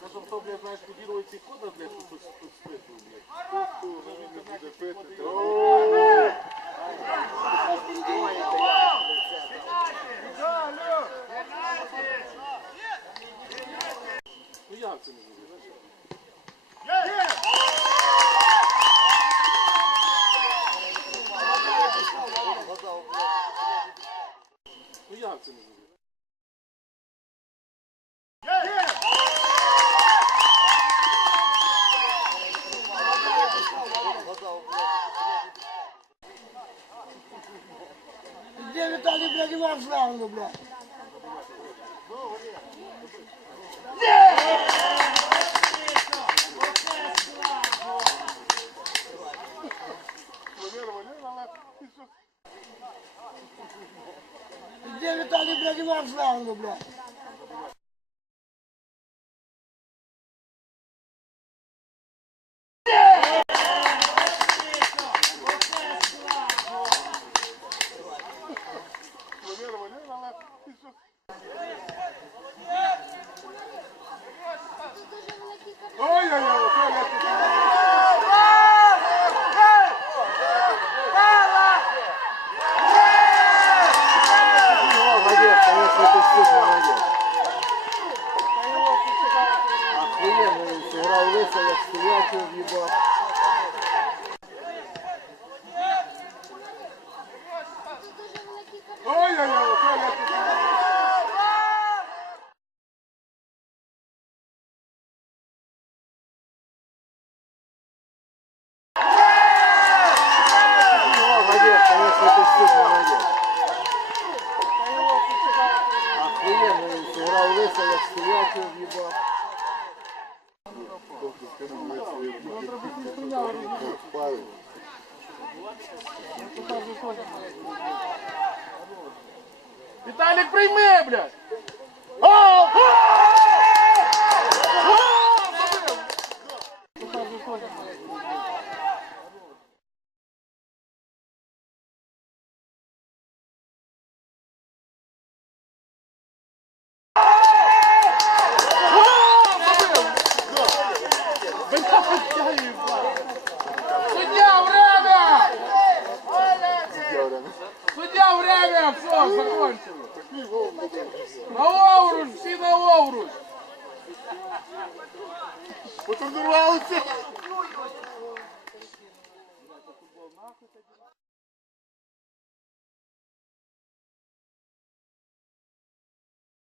Даже хто, блядь? Ну як це не буде? Где Виталий, блядь, Иван Славный, блядь? Где Виталий, блядь, Иван Славный, блядь? Охуенно, сыграл лысо, як стоячий въебал. Віталік, прийми, блядь! Суддя, На овруч, всі на овруч. Потом дорвался.